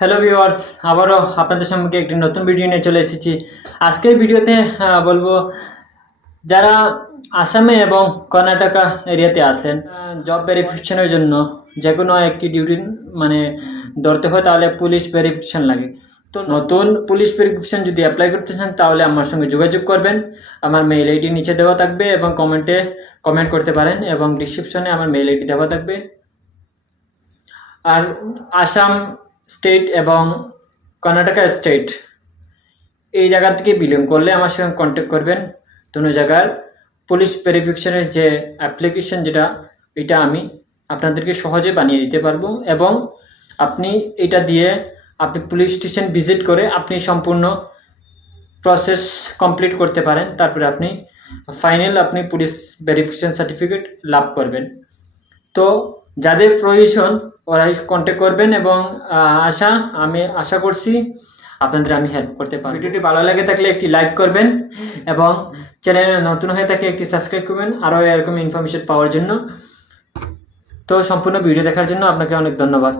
Hello viewers, আবারও আপনাদের সম্মুখে একটি নতুন ভিডিও নিয়ে চলে এসেছি। আজকের ভিডিওতে বলবো যারা আসামে এবং কর্ণাটকা এরিয়াতে আছেন, জব ভেরিফিকেশনের জন্য যে কোনো একটি ডিউটি মানে ধরতে হয়, তাহলে পুলিশ ভেরিফিকেশন লাগে। তো নতুন পুলিশ ভেরিফিকেশন যদি অ্যাপ্লাই করতে চান তাহলে আমার সঙ্গে যোগাযোগ করবেন। আমার মেইল আইডি নিচে দেওয়া থাকবে এবং কমেন্টে কমেন্ট করতে পারেন, এবং ডিসক্রিপশনে আমার মেইল আইডি দেওয়া থাকবে। আর আসাম স্টেট এবং কর্ণাটকা স্টেট এই জায়গা থেকে বিলং করলে আমার সঙ্গে কন্ট্যাক্ট করবেন। কোনো জায়গার পুলিশ ভেরিফিকেশনের যে অ্যাপ্লিকেশন যেটা, এটা আমি আপনাদেরকে সহজে বানিয়ে দিতে পারবো, এবং আপনি এটা দিয়ে আপনি পুলিশ স্টেশন ভিজিট করে আপনি সম্পূর্ণ প্রসেস কমপ্লিট করতে পারেন। তারপরে আপনি ফাইনাল আপনি পুলিশ ভেরিফিকেশন সার্টিফিকেট লাভ করবেন। তো যাদের প্রয়োজন ওরাই কন্ট্যাক্ট করবেন, এবং আমি আশা করছি আপনাদের আমি হেল্প করতে পারি। ভিডিওটি ভালো লাগে থাকলে একটি লাইক করবেন, এবং চ্যানেলে নতুন হয়ে থাকলে একটি সাবস্ক্রাইব করবেন আরও এরকম ইনফরমেশন পাওয়ার জন্য। তো সম্পূর্ণ ভিডিও দেখার জন্য আপনাকে অনেক ধন্যবাদ।